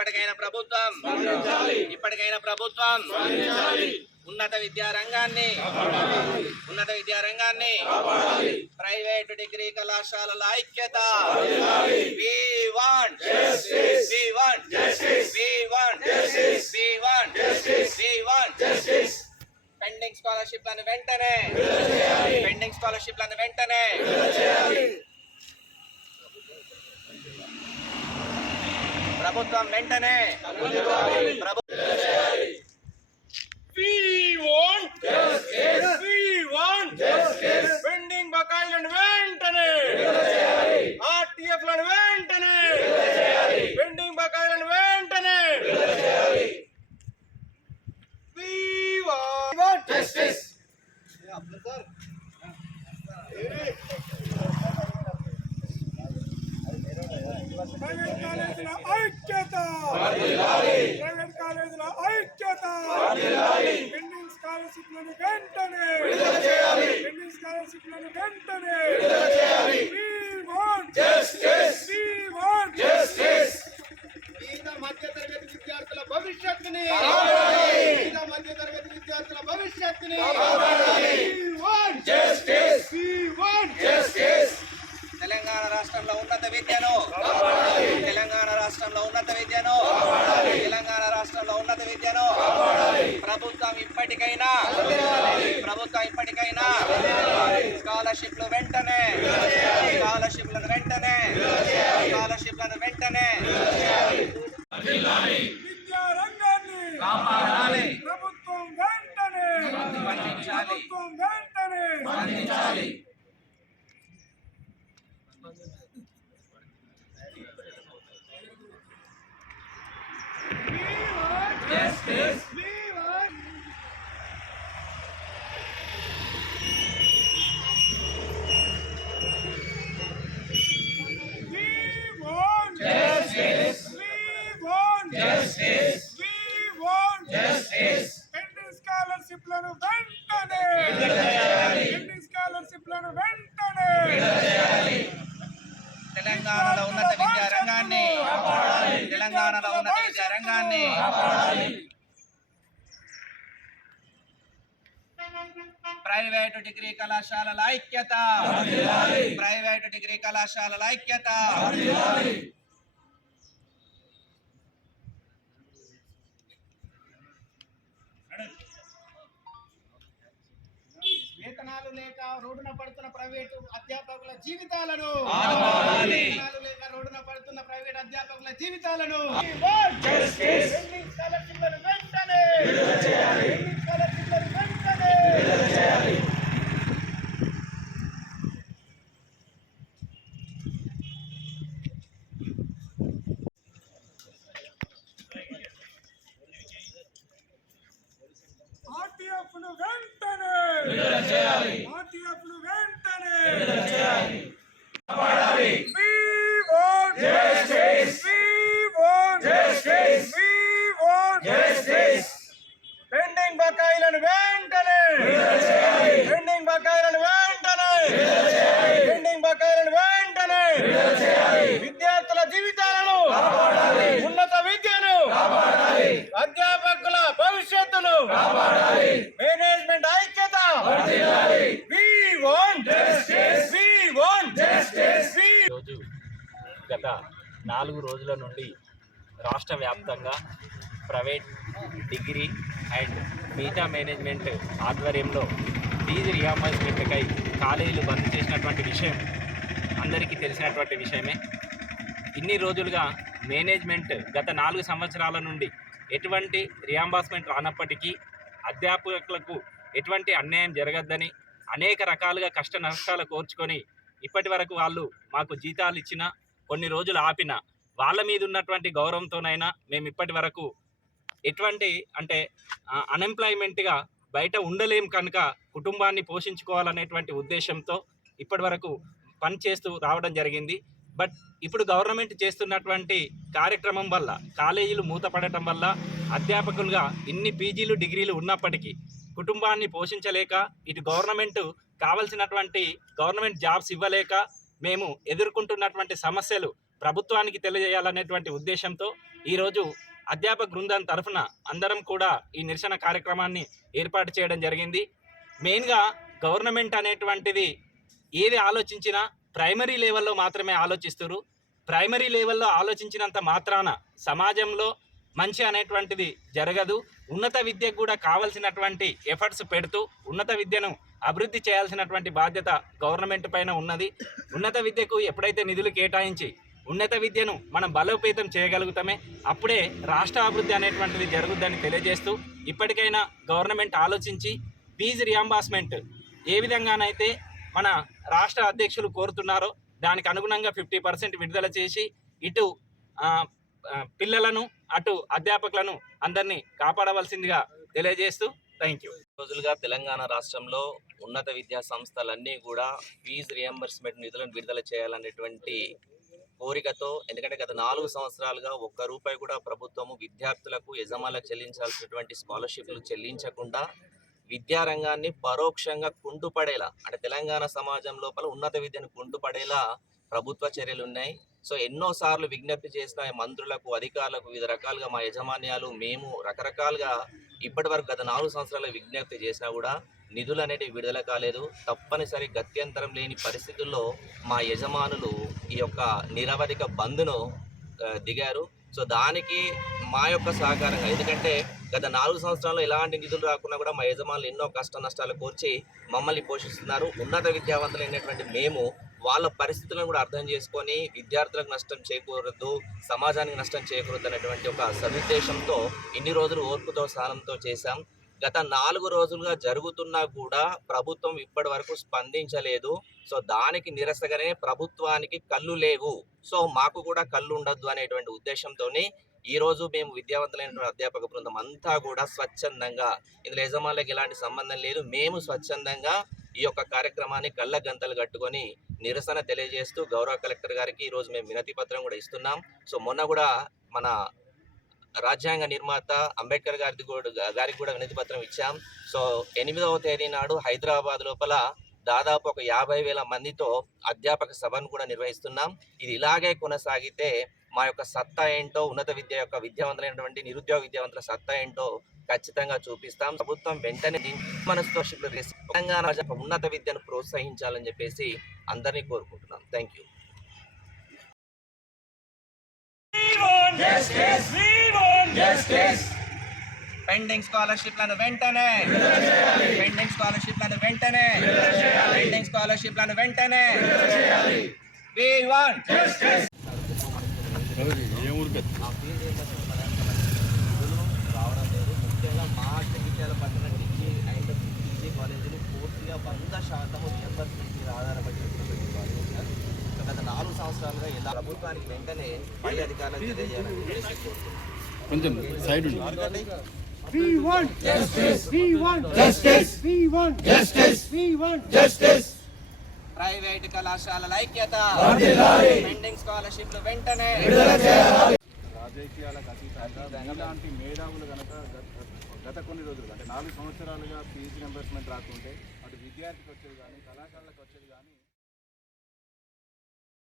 ఇప్పటికైనా ప్రభుత్వం. ఇప్పటికైనా ప్రభుత్వం. ఉన్నత విద్యా రంగాన్ని. ఉన్నత విద్యా రంగాన్ని. ప్రైవేటు డిగ్రీ కళాశాలల ఐక్యత. పెండింగ్ స్కాలర్షిప్లను వెంటనే. పెండింగ్ స్కాలర్షిప్లను వెంటనే. ప్రభుత్వం వెంటనే ప్రభు We want justice. We want justice. Pending బకాయిలను వెంటనే ఆర్టీఎఫ్లను వెంటనే పెండింగ్ బకాయిలను వెంటనే We want justice. ప్రైవేట్ కాలేజీల ఐక్యత ప్రైవేట్ కాలేజీల ఐక్యత పెండింగ్ స్కాలర్షిప్లను వెంటనే పెండింగ్ స్కాలర్షిప్లను వెంటనే We want Justice. We want Justice. పేద మధ్య తరగతి విద్యార్థుల భవిష్యత్తుని! కాపాడాలి. పేద మధ్య తరగతి విద్యార్థుల భవిష్యత్తుని. తెలంగాణ రాష్ట్రంలో ఉన్నత విద్యను! తెలంగాణ రాష్ట్రంలో ఉన్నత విద్యను! తెలంగాణ రాష్ట్రంలో ఉన్నత విద్యను! ప్రభుత్వం ఇప్పటికైనా! ప్రభుత్వం స్కాలర్షిప్లు వెంటనే స్కాలర్షిప్లను వెంటనే స్కాలర్షిప్లను వెంటనే విద్యా రంగాన్ని కాపాడాలి ప్రభుత్వం వెంటనే స్పందించాలి. ప్రభుత్వం వెంటనే స్పందించాలి Justice. We want We want Justice. We want Justice. We want Justice. Pending స్కాలర్షిప్లను వెంటనే పెండింగ్ స్కాలర్షిప్లను వెంటనే తెలంగాణలో ఉన్నత విద్యా రంగాన్ని తెలంగాణలో ఉన్నత విద్యా రంగాన్ని ప్రైవేటు డిగ్రీ కళాశాలల ఐక్యత. ప్రైవేటు డిగ్రీ కళాశాలల ఐక్యత. లేక రోడ్డున పడుతున్న ప్రైవేటు అధ్యాపకుల జీవితాలను లేక రోడ్డున పడుతున్న ప్రైవేట్ అధ్యాపకుల జీవితాలను స్కాలర్షిప్లను వెంటనే పెండింగ్ స్కాలర్షిప్లను వెంటనే ఆర్టీఎఫ్ను వెంటనే ఆర్టీఎఫ్ను వెంటనే We want Justice. We want Justice. We want Justice. Pending బకాయిలను వెంటనే పెండింగ్ బకాయిలను వెంటనే పెండింగ్ బకాయిలను వెంటనే విద్యార్థుల జీవితాలను ఉన్నత విద్యను అధ్యాపకుల భవిష్యత్తును మేనేజ్మెంట్ ఐక్యత We want Justice. We want Justice. We రోజు గత నాలుగు రోజుల నుండి రాష్ట్ర వ్యాప్తంగా ప్రైవేట్ డిగ్రీ అండ్ మిగతా మేనేజ్మెంట్ ఆధ్వర్యంలో ఫీజు రియంబర్స్మెంట్కై కాలేజీలు బంద్ చేసినటువంటి విషయం అందరికీ తెలిసినటువంటి విషయమే. ఇన్ని రోజులుగా మేనేజ్మెంట్ గత నాలుగు సంవత్సరాల నుండి ఎటువంటి రియంబర్స్మెంట్ రానప్పటికీ అధ్యాపకులకు ఎటువంటి అన్యాయం జరగద్దని అనేక రకాలుగా కష్ట నష్టాలు కోర్చుకొని ఇప్పటి వరకు వాళ్ళు మాకు జీతాలు ఇచ్చిన కొన్ని రోజులు ఆపిన వాళ్ళ మీద ఉన్నటువంటి గౌరవంతోనైనా మేము ఇప్పటి వరకు ఎటువంటి అంటే అన్ఎంప్లాయ్మెంట్గా బయట ఉండలేం కనుక కుటుంబాన్ని పోషించుకోవాలనేటువంటి ఉద్దేశంతో ఇప్పటి వరకు పని చేస్తూ రావడం జరిగింది. బట్ ఇప్పుడు గవర్నమెంట్ చేస్తున్నటువంటి కార్యక్రమం వల్ల కాలేజీలు మూతపడటం వల్ల అధ్యాపకులుగా ఇన్ని పీజీలు డిగ్రీలు ఉన్నప్పటికీ కుటుంబాన్ని పోషించలేక ఇటు గవర్నమెంట్ కావలసినటువంటి గవర్నమెంట్ జాబ్స్ ఇవ్వలేక మేము ఎదుర్కొంటున్నటువంటి సమస్యలు ప్రభుత్వానికి తెలియజేయాలనేటువంటి ఉద్దేశంతో ఈరోజు అధ్యాపక బృందం తరఫున అందరం కూడా ఈ నిరసన కార్యక్రమాన్ని ఏర్పాటు చేయడం జరిగింది. మెయిన్గా గవర్నమెంట్ అనేటువంటిది ఏది ఆలోచించినా ప్రైమరీ లెవెల్లో మాత్రమే ఆలోచిస్తారు ప్రైమరీ లెవెల్లో ఆలోచించినంత మాత్రాన సమాజంలో మంచి అనేటువంటిది జరగదు. ఉన్నత విద్యకు కూడా కావలసినటువంటి ఎఫర్ట్స్ పెడుతూ ఉన్నత విద్యను అభివృద్ధి చేయాల్సినటువంటి బాధ్యత గవర్నమెంట్ పైన ఉన్నది. ఉన్నత విద్యకు ఎప్పుడైతే నిధులు కేటాయించి ఉన్నత విద్యను మనం బలోపేతం చేయగలుగుతామే అప్పుడే రాష్ట్ర అభివృద్ధి అనేటువంటిది జరుగుద్దని తెలియజేస్తూ ఇప్పటికైనా గవర్నమెంట్ ఆలోచించి ఫీజు రియంబర్స్మెంట్ ఏ విధంగానైతే మన రాష్ట్ర అధ్యక్షులు కోరుతున్నారో దానికి అనుగుణంగా ఫిఫ్టీ పర్సెంట్ విడుదల చేసి ఇటు పిల్లలను అటు అధ్యాపకులను అందరినీ కాపాడవలసిందిగా తెలియజేస్తూ థ్యాంక్ యూ రోజులుగా తెలంగాణ రాష్ట్రంలో ఉన్నత విద్యా సంస్థలన్నీ కూడా ఫీజు రియంబర్స్మెంట్ నిధులను విడుదల చేయాలనేటువంటి కోరికతో ఎందుకంటే గత నాలుగు సంవత్సరాలుగా ఒక్క రూపాయి కూడా ప్రభుత్వము విద్యార్థులకు యజమానులకు చెల్లించాల్సినటువంటి స్కాలర్షిప్లు చెల్లించకుండా విద్యారంగాన్ని పరోక్షంగా కుంటుపడేలా అంటే తెలంగాణ సమాజం లోపల ఉన్నత విద్యను కుంటుపడేలా ప్రభుత్వ చర్యలు ఉన్నాయి. సో ఎన్నోసార్లు విజ్ఞప్తి చేసిన మంత్రులకు అధికారులకు వివిధ రకాలుగా మా యజమాన్యాలు మేము రకరకాలుగా ఇప్పటి వరకు గత నాలుగు సంవత్సరాల విజ్ఞప్తి చేసినా కూడా నిధులు అనేటివి విడుదల కాలేదు. తప్పనిసరి గత్యంతరం లేని పరిస్థితుల్లో మా యజమానులు ఈ యొక్క నిరవధిక బంద్ను దిగారు. సో దానికి మా యొక్క సహకారంగా ఎందుకంటే గత నాలుగు సంవత్సరాల్లో ఎలాంటి నిధులు రాకున్నా కూడా మా యజమానులు ఎన్నో కష్ట నష్టాలు కోర్చి మమ్మల్ని పోషిస్తున్నారు. ఉన్నత విద్యావంతులైనటువంటి మేము వాళ్ళ పరిస్థితులను కూడా అర్థం చేసుకొని విద్యార్థులకు నష్టం చేకూరద్దు సమాజానికి నష్టం చేయకూడదు అనేటువంటి ఒక సదుద్దేశంతో ఇన్ని రోజులు ఓర్పుతో సహనంతో చేశాం. గత నాలుగు రోజులుగా జరుగుతున్నా కూడా ప్రభుత్వం ఇప్పటి వరకు స్పందించలేదు. సో దానికి నిరసగానే ప్రభుత్వానికి కళ్ళు లేవు. సో మాకు కూడా కళ్ళు ఉండద్దు అనేటువంటి ఉద్దేశంతోనే ఈరోజు మేము విద్యావంతులైనటువంటి అధ్యాపక బృందం అంతా కూడా స్వచ్ఛందంగా ఇందులో యజమానులకు ఎలాంటి సంబంధం లేదు. మేము స్వచ్ఛందంగా ఈ యొక్క కార్యక్రమాన్ని కళ్ళ గంతలు కట్టుకొని నిరసన తెలియజేస్తూ గౌరవ కలెక్టర్ గారికి ఈరోజు మేము వినతి పత్రం కూడా ఇస్తున్నాం. సో మొన్న కూడా మన రాజ్యాంగ నిర్మాత అంబేద్కర్ గారికి కూడా గారికి కూడా వినతి పత్రం ఇచ్చాం. సో ఎనిమిదవ తేదీ నాడు హైదరాబాద్ లోపల దాదాపు ఒక యాభై వేల మందితో అధ్యాపక సభను కూడా నిర్వహిస్తున్నాం. ఇది ఇలాగే కొనసాగితే మా యొక్క సత్తా ఏంటో ఉన్నత విద్య యొక్క విద్యావంతులైనటువంటి నిరుద్యోగ విద్యావంతుల సత్తా ఏంటో ఖచ్చితంగా చూపిస్తాం. ప్రభుత్వం వెంటనే దీన్ని మనసుతో శుభ్రం చేసి తెలంగాణ రాష్ట్ర ఉన్నత విద్యను ప్రోత్సహించాలని చెప్పేసి అందరినీ కోరుకుంటున్నాం. థ్యాంక్ యూ పెండింగ్ స్కాలర్షిప్లను వెంటనే. పెండింగ్ స్కాలర్షిప్లను వెంటనే. పెండింగ్ స్కాలర్షిప్లను వెంటనే. We want రావడం లేదు ముఖ్యంగా మా జగిత్యాల పట్టణ డిగ్రీ అండ్ పీజీ కాలేజీలు పూర్తిగా వంద శాతం రియంబర్స్మెంట్ మీద సో గత నాలుగు సంవత్సరాలుగా ఇలా ప్రభుత్వానికి వెంటనే పై అధికారులకు తెలియజేయాలని. కొంచెం side We want justice. We want justice. We want justice. We want justice. ప్రైవేట్ కళాశాలల ఐక్యత పెండింగ్ స్కాలర్షిప్లు వెంటనే రాజకీయాలకు అతీతంగా ఇలాంటి మేధావులు కనుక గత- గత కొన్ని రోజులు అంటే నాలుగు సంవత్సరాలుగా ఫీజు రింబర్స్మెంట్ రాకుంటే విద్యార్థికి వచ్చేది కానీ కళాశాలకు వచ్చేది కానీ